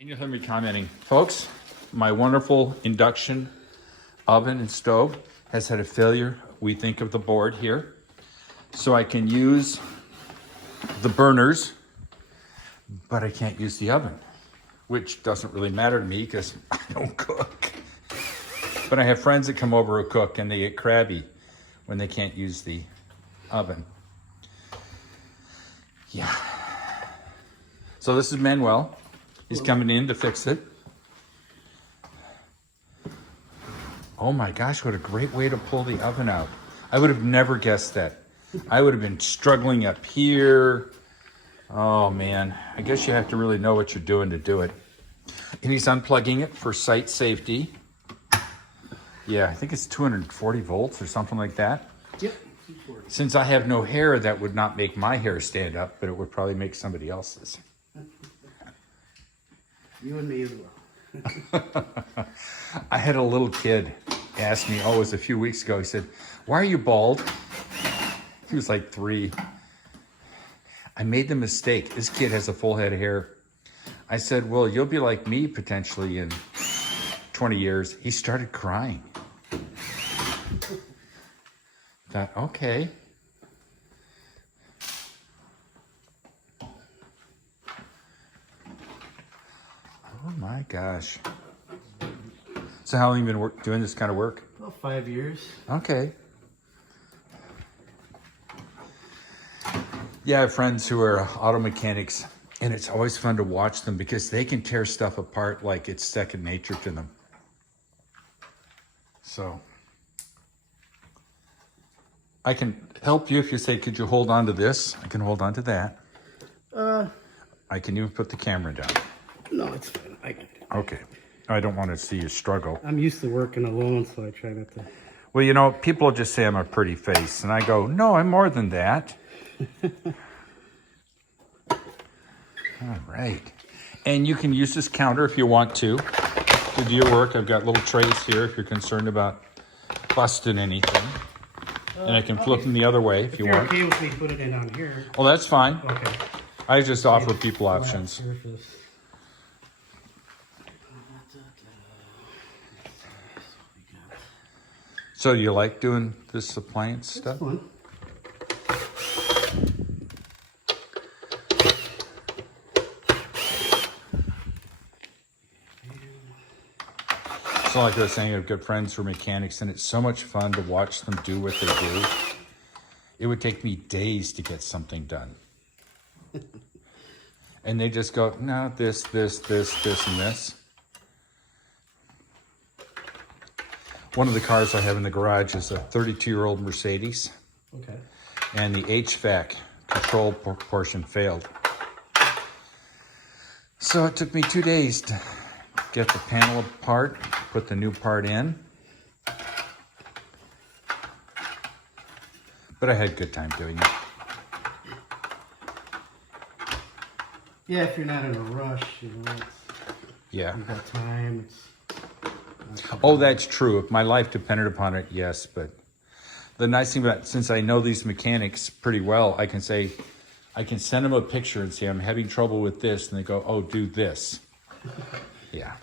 And you'll hear me commenting, folks, my wonderful induction oven and stove has had a failure, we think, of the board here. So I can use the burners, but I can't use the oven, which doesn't really matter to me because I don't cook. But I have friends that come over who cook and they get crabby when they can't use the oven. Yeah. So this is Manuel. He's coming in to fix it. Oh my gosh, what a great way to pull the oven out. I would have never guessed that. I would have been struggling up here. Oh man, I guess you have to really know what you're doing to do it. And he's unplugging it for site safety. Yeah, I think it's 240 volts or something like that. Yep. Since I have no hair, that would not make my hair stand up, but it would probably make somebody else's. You and me as well. I had a little kid ask me, it was a few weeks ago, he said, "Why are you bald?" He was like 3. I made the mistake. This kid has a full head of hair. I said, "Well, you'll be like me potentially in 20 years. He started crying. Thought, okay. Oh my gosh. So how long have you been doing this kind of work? About 5 years. Okay. Yeah, I have friends who are auto mechanics, and it's always fun to watch them because they can tear stuff apart like it's second nature to them. So I can help you if you say, "Could you hold on to this?" I can hold on to that. I can even put the camera down. No, it's fine. I got it. Okay. I don't want to see you struggle. I'm used to working alone, so I try not to. Well, you know, people just say I'm a pretty face, and I go, "No, I'm more than that." All right. And you can use this counter if you want to do your work. I've got little trays here if you're concerned about busting anything. And I can flip them the other way if you you're want. okay with me putting it on here. Well, that's fine. Okay. I just offer people options. Surface. So you like doing this appliance It's stuff? fun. So like I was saying, I've got friends who are mechanics, and it's so much fun to watch them do what they do. It would take me days to get something done. And they just go, "No, this, and this." One of the cars I have in the garage is a 32-year-old Mercedes. Okay. And the HVAC control portion failed. So it took me 2 days to get the panel apart, put the new part in. But I had a good time doing it. Yeah, if you're not in a rush, you know, Yeah. you've got time. Oh, that's true. If my life depended upon it, yes. But the nice thing about, since I know these mechanics pretty well, I can say, I can send them a picture and say, "I'm having trouble with this." And they go, "Oh, do this." Yeah.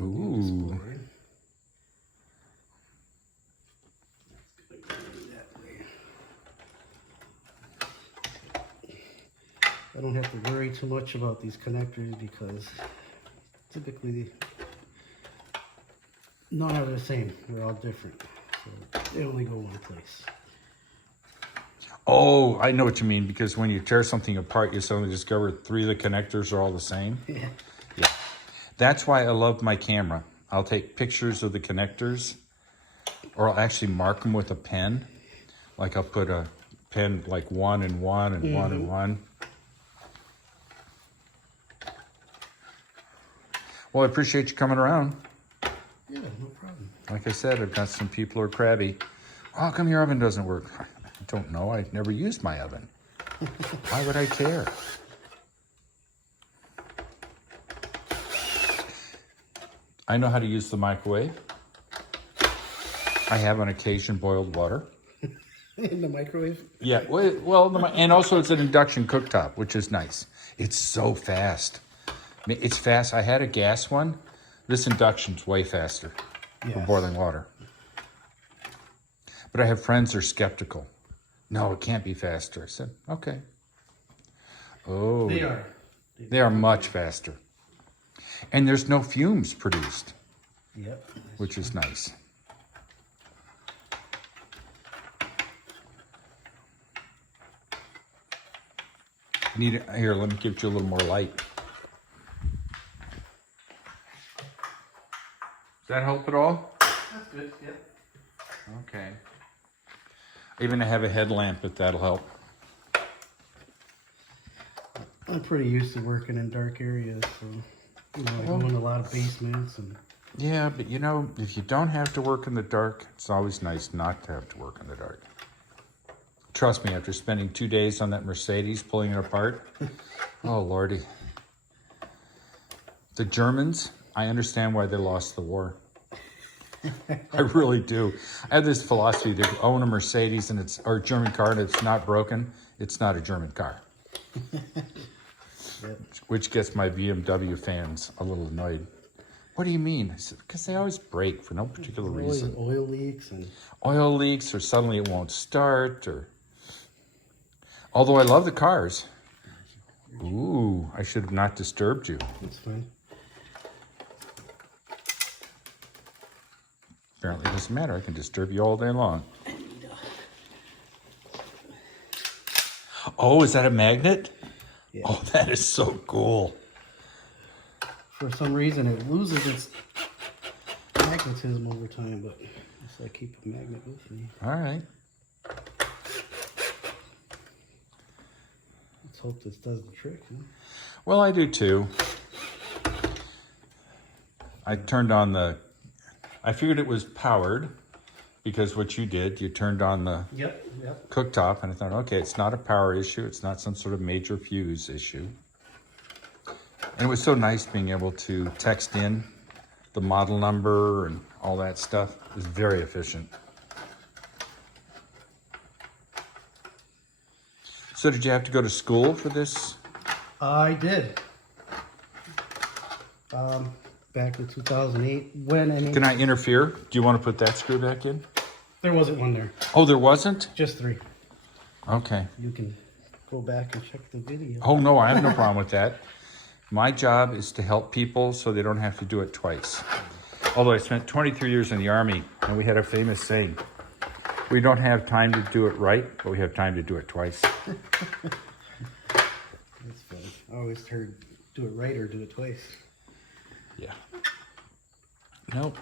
Ooh. I don't have to worry too much about these connectors because typically none are the same. They're all different. So they only go one place. Oh, I know what you mean, because when you tear something apart, you suddenly discover 3 of the connectors are all the same. Yeah. Yeah. That's why I love my camera. I'll take pictures of the connectors, or I'll actually mark them with a pen. Like I'll put a pen like 1 and 1 and 1 and 1. Well, I appreciate you coming around. Yeah, no problem. Like I said, I've got some people who are crabby. "How come your oven doesn't work?" I don't know. I've never used my oven. Why would I care? I know how to use the microwave. I have on occasion boiled water. In the microwave? Yeah, and also it's an induction cooktop, which is nice. It's so fast. I mean, it's fast. I had a gas one. This induction's way faster for Yes. boiling water. But I have friends who are skeptical. No, it can't be faster. I said, okay. Oh, They are. they are much faster. And there's no fumes produced, Yep. which is nice. Here, let me give you a little more light. Does that help at all? That's good, yep. Okay. Even I have a headlamp if that'll help. I'm pretty used to working in dark areas, so I go in a lot of basements and Yeah, but you know, if you don't have to work in the dark, it's always nice not to have to work in the dark. Trust me, after spending 2 days on that Mercedes pulling it apart, oh lordy. The Germans, I understand why they lost the war. I really do. I have this philosophy: to own a Mercedes or a German car and it's not broken, it's not a German car. Yep. Which gets my BMW fans a little annoyed. What do you mean? I said, because they always break for no particular reason. Oil leaks and Oil leaks, or suddenly it won't start, or... Although I love the cars. Ooh, I should have not disturbed you. that's fine. Apparently it doesn't matter. I can disturb you all day long. Oh, is that a magnet? Yeah. Oh, that is so cool. For some reason, it loses its magnetism over time, but so I keep a magnet with me. All right. Let's hope this does the trick. Huh? Well, I do too. I turned on I figured it was powered because what you did, you turned on the Yep. cooktop, and I thought, okay, it's not a power issue. It's not some sort of major fuse issue. And it was so nice being able to text in the model number and all that stuff. It was very efficient. So did you have to go to school for this? I did. Back in 2008, when Can I interfere? Do you want to put that screw back in? there wasn't one there, Oh, there wasn't? just 3. Okay. You can go back and check the video. Oh, no, I have no problem with that. My job is to help people so they don't have to do it twice. Although I spent 23 years in the Army, and we had a famous saying, we don't have time to do it right, but we have time to do it twice. That's funny. I always heard do it right or do it twice. Yeah. Nope.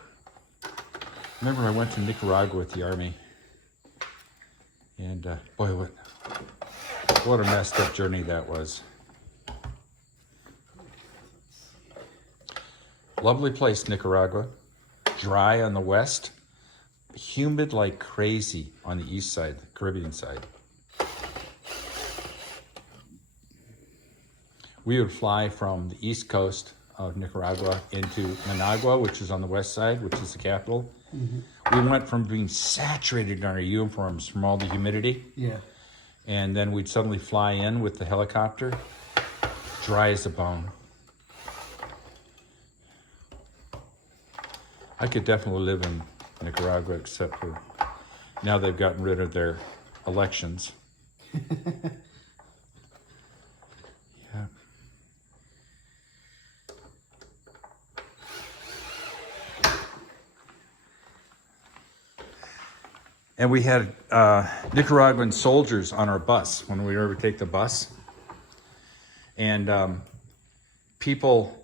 Remember, I went to Nicaragua with the Army. And boy, what a messed up journey that was. Lovely place, Nicaragua. Dry on the west. Humid like crazy on the east side, the Caribbean side. We would fly from the east coast of Nicaragua into Managua, which is on the west side, which is the capital. Mm-hmm. We went from being saturated in our uniforms from all the humidity. Yeah. And then we'd suddenly fly in with the helicopter, dry as a bone. I could definitely live in Nicaragua, except for now they've gotten rid of their elections. Yeah. And we had Nicaraguan soldiers on our bus when we were to take the bus. And people,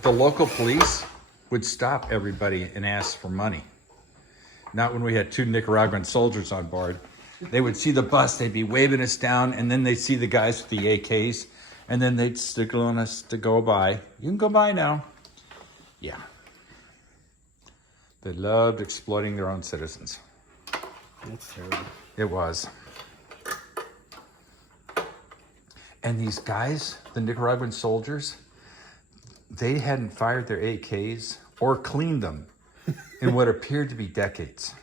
the local police would stop everybody and ask for money. Not when we had 2 Nicaraguan soldiers on board. They would see the bus, they'd be waving us down, and then they'd see the guys with the AKs, and then they'd signal on us to go by. You can go by now. Yeah. They loved exploiting their own citizens. That's terrible. It was. And these guys, the Nicaraguan soldiers, they hadn't fired their AKs or cleaned them in what appeared to be decades.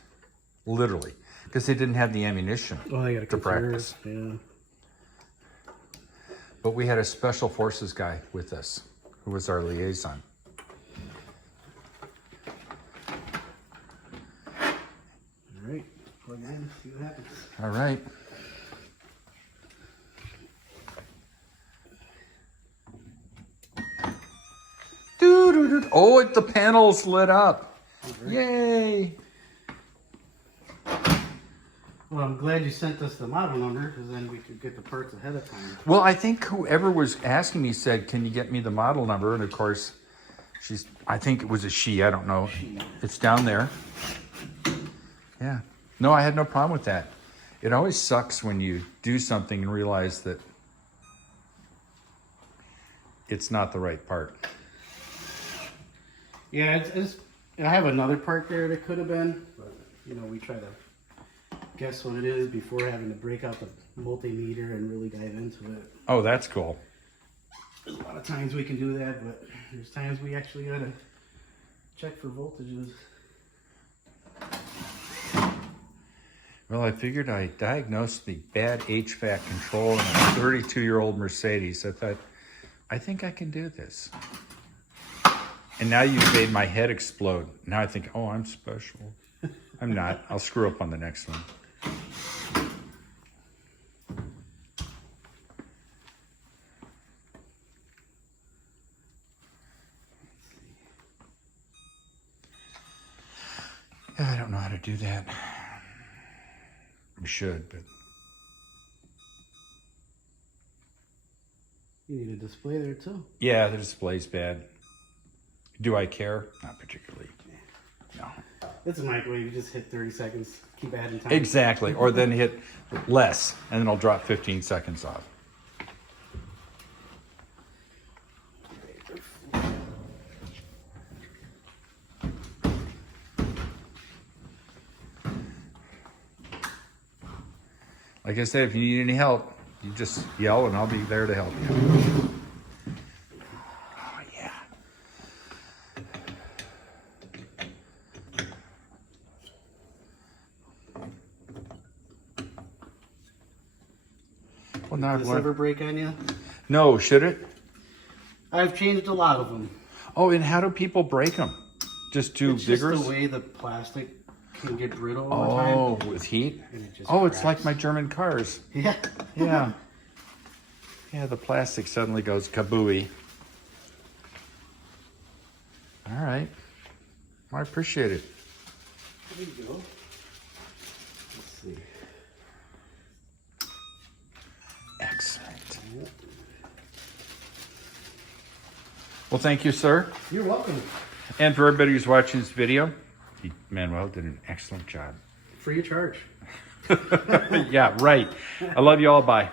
Literally. because they didn't have the ammunition Oh, they got to to practice. Yeah. But we had a special forces guy with us who was our liaison. All right, plug it in, see what happens. All right. Doo-doo-doo. Oh, the panel's lit up. Right. Yay. Well, I'm glad you sent us the model number, because then we could get the parts ahead of time. Well, I think whoever was asking me said, can you get me the model number? And of course, I think it was a she, I don't know. She. It's down there. Yeah. No, I had no problem with that. It always sucks when you do something and realize that it's not the right part. Yeah, I have another part there that could have been, but we try to guess what it is before having to break out the multimeter and really dive into it. Oh, that's cool. There's a lot of times we can do that, but there's times we actually gotta check for voltages. Well, I figured I diagnosed the bad HVAC control in a 32-year-old Mercedes. I thought, I think I can do this. And now you've made my head explode. Now I think, oh, I'm special. I'm not. I'll screw up on the next one. I don't know how to do that. We should, but... You need a display there too. Yeah, the display's bad. Do I care? Not particularly. No. It's a microwave, you just hit 30 seconds, keep adding time. Exactly, or then hit less, and then I'll drop 15 seconds off. Like I said, if you need any help, you just yell and I'll be there to help you. Oh, yeah. Well, now I've Does this learned. ever break on you? No, should it? I've changed a lot of them. Oh, and how do people break them? Just too It's vigorous? just the way the plastic can get brittle over time. Oh, with heat? And it just Oh, it's like cracks. my German cars. Yeah. Yeah. Yeah, the plastic suddenly goes kabooey. All right. Well, I appreciate it. There you go. Let's see. Excellent. Well, thank you, sir. You're welcome. And for everybody who's watching this video, Manuel did an excellent job. Free of charge. Yeah, right. I love you all. Bye.